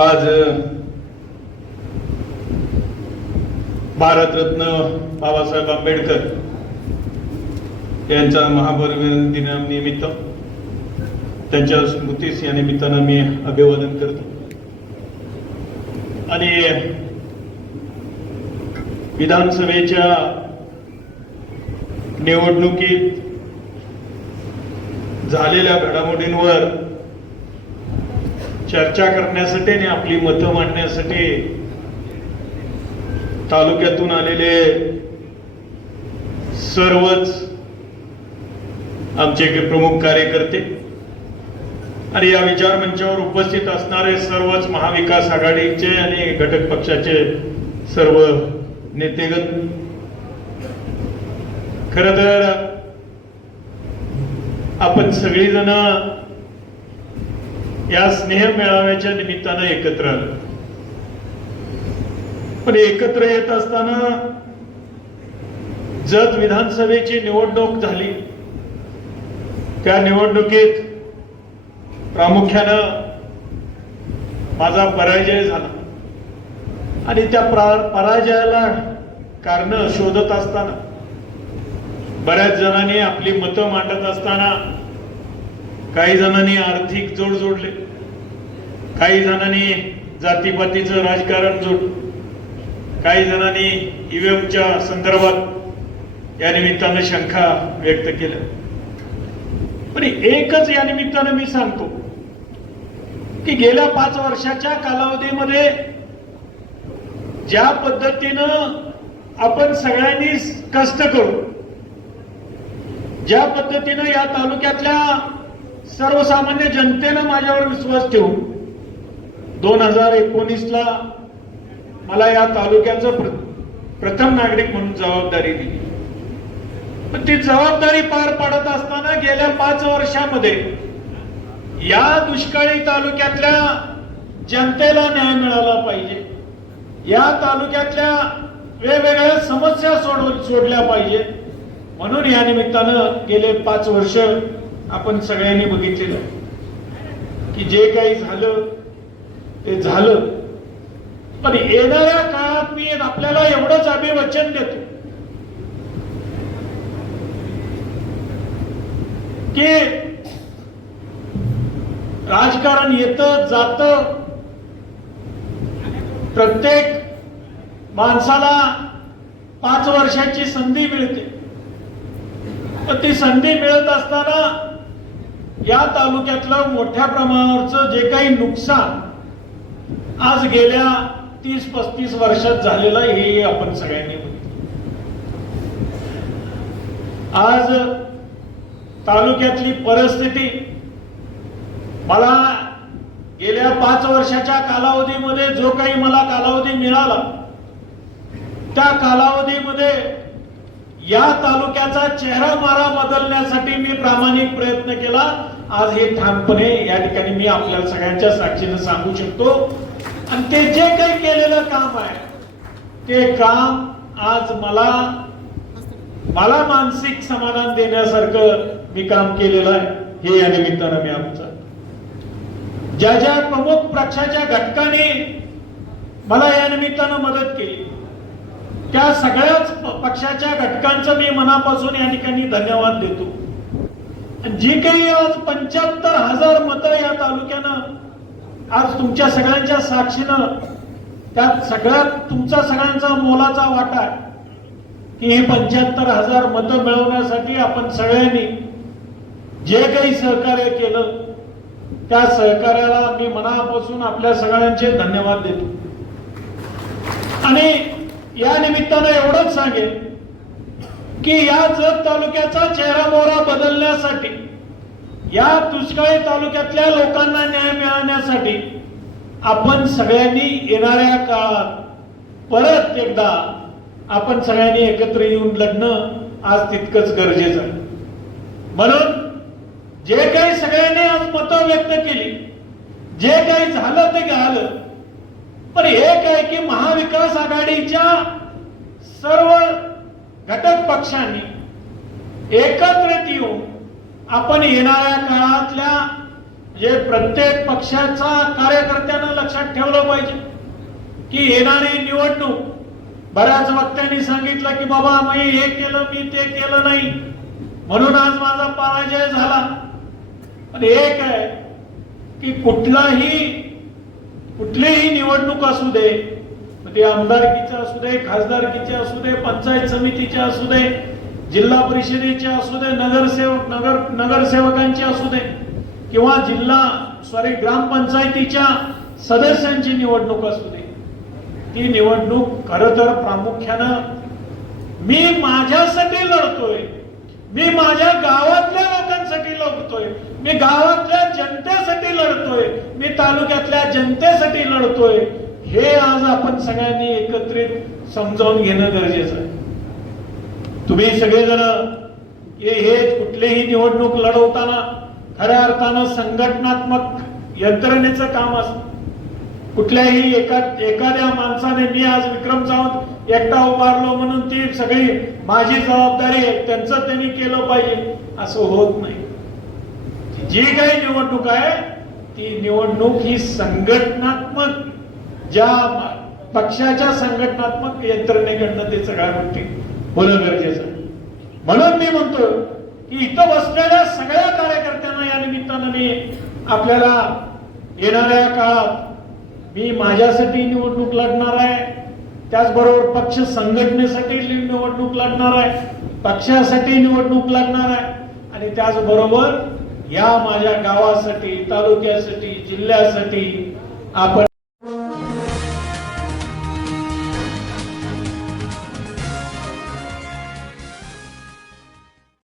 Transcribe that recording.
आज भारतरत्न बाबासाहेब आंबेडकर यांचा महापरिवहन दिनानिमित्त त्यांच्या स्मृतीस या निमित्तानं मी अभिवादन करतो. आणि विधानसभेच्या निवडणुकीत झालेल्या घडामोडींवर चर्चा करण्यासाठी आणि आपली मतं मांडण्यासाठी तालुक्यातून आलेले सर्वच आमचे काही प्रमुख कार्यकर्ते आणि या विचार मंचावर उपस्थित असणारे सर्वच महाविकास आघाडीचे आणि घटक पक्षाचे सर्व नेतेगण. खर तर आपण सगळीजण या स्नेह मेळाव्याच्या निमित्तानं एकत्र आलो. पण एकत्र येत असताना जत विधानसभेची निवडणूक झाली. त्या निवडणुकीत प्रामुख्यानं माझा पराजय झाला. आणि त्या प्रा- पराजयाला कारण शोधत असताना बऱ्याच जणांनी आपली मतं मांडत असताना काही जणांनी आर्थिक जोड जोडले. काही जणांनी जातीपातीचं राजकारण जोड काही जणांनी ईव्हीएमच्या संदर्भात या निमित्तानं शंका व्यक्त केल्या. पण एकच या निमित्तानं मी सांगतो की गेल्या पाच वर्षाच्या कालावधीमध्ये ज्या पद्धतीनं आपण सगळ्यांनी कष्ट करू ज्या पद्धतीनं या तालुक्यातल्या सर्वसामान्य जनतेनं माझ्यावर विश्वास ठेवून दोन हजार एकोणीसला मला या तालुक्याचं प्र- प्रथम नागरिक म्हणून जबाबदारी दिली. पण ती जबाबदारी पार पाडत असताना गेल्या पाच वर्षामध्ये या दुष्काळी तालुक्यातल्या जनतेला न्याय मिळाला पाहिजे. या तालुक्यातल्या वेगवेगळ्या समस्या सोडव सोडल्या पाहिजे. म्हणून या निमित्तानं गेले पाच वर्ष आपण सगळ्यांनी बघितलेलं आहे. की जे काही झालं ते झालं. पण येणाऱ्या काळात मी आपल्याला एवढंच अभिवचन देतो. की राजकारण येत जात. प्रत्येक माणसाला पाच वर्षाची संधी मिळते. तर ती संधी मिळत असताना या तालुक्यातलं मोठ्या प्रमाणावरचं जे काही नुकसान आज गेल्या तीस पस्तीस वर्षात झालेलं आहे हे आपण सगळ्यांनी बघितलं. आज तालुक्यातली परिस्थिती मला गेल्या पाच वर्षाच्या कालावधीमध्ये जो काही मला कालावधी मिळाला त्या कालावधीमध्ये या तालुक्याचा चेहरा मारा बदलण्यासाठी मी प्रामाणिक प्रयत्न केला आज हे ठामपणे या ठिकाणी मी आपल्या सगळ्यांच्या साक्षीनं सांगू शकतो. आणि ते जे काही केलेलं काम आहे ते काम आज मला मला मानसिक समाधान देण्यासारखं मी काम केलेलं आहे हे या निमित्तानं मी आमचं. ज्या ज्या प्रमुख पक्षाच्या घटकाने मला या निमित्तानं मदत केली त्या सगळ्याच पक्षाच्या घटकांचं मी मनापासून या ठिकाणी धन्यवाद देतो. जी काही आज पंच्याहत्तर हजार मतं या तालुक्यानं आज तुमच्या सगळ्यांच्या साक्षीनं त्यात सगळ्यात तुमचा सगळ्यांचा मोलाचा वाटा की हे पंच्याहत्तर हजार मतं मिळवण्यासाठी आपण सगळ्यांनी जे काही सहकार्य केलं त्या सहकार्याला मी मनापासून आपल्या सगळ्यांचे धन्यवाद देतो. आणि या निमित्तानं एवढंच सांगेल की या जत तालुक्याचा चेहरा मोहरा बदलण्यासाठी या दुष्काळी तालुक्यातल्या लोकांना न्याय मिळवण्यासाठी आपण सगळ्यांनी येणाऱ्या काळात परत एकदा आपण सगळ्यांनी एकत्र येऊन लढणं आज तितकंच गरजेचं आहे. म्हणून जे काही सगळ्यांनी आज मतं व्यक्त केली जे काही झालं ते झालं पण एक आहे की महाविकास आघाडीच्या सर्व घटक पक्षांनी एकत्रित येऊन आपण येणाऱ्या काळातल्या जे प्रत्येक पक्षाचा कार्यकर्त्यांना लक्षात ठेवलं पाहिजे. की येणारी निवडणूक बऱ्याच वक्त्यांनी सांगितलं की बाबा मी हे केलं मी ते केलं नाही. म्हणून आज माझा पराजय झाला. पण एक आहे की कुठलाही कुठलीही निवडणूक असू दे ते आमदारकीच्या असू दे खासदारकीचे असू दे पंचायत समितीच्या असू दे जिल्हा परिषदेचे असू दे नगरसेवक नगर नगरसेवकांची असू दे किंवा जिल्हा सॉरी ग्रामपंचायतीच्या सदस्यांची निवडणूक असू दे. ती निवडणूक खर तर प्रामुख्यानं मी माझ्यासाठी लढतोय. मी माझ्या गावातल्या लोकांसाठी लढतोय. मी गावातल्या जनतेसाठी लढतोय. मी तालुक्यातल्या जनतेसाठी लढतोय. हे आज आपण सगळ्यांनी एकत्रित समजावून घेणं गरजेचं आहे. तुम्ही सगळेजण हे हे निवडणूक लढवताना खऱ्या अर्थानं संघटनात्मक यंत्रणेचं काम असतं. कुठल्याही एका एखाद्या माणसाने मी आज विक्रम सावंत एकटा उभारलो म्हणून ती सगळी माझी जबाबदारी आहे त्यांचं त्यांनी केलं पाहिजे असं होत नाही. जी काही निवडणूक आहे ती निवडणूक ही संघटनात्मक ज्या पक्षाच्या संघटनात्मक यंत्रणेकडनं ते सगळ्या गोष्टी होणं गरजेचं आहे. म्हणून मी म्हणतो की इथं बसलेल्या सगळ्या कार्यकर्त्यांना या निमित्तानं मी आपल्याला येणाऱ्या काळात मी माझ्यासाठी निवडणूक लढणार आहे. त्याचबरोबर पक्ष संघटनेसाठी निवडणूक लढणार आहे. पक्षासाठी निवडणूक लढणार आहे. आणि त्याचबरोबर या माझ्या गावासाठी तालुक्यासाठी जिल्ह्यासाठी आपण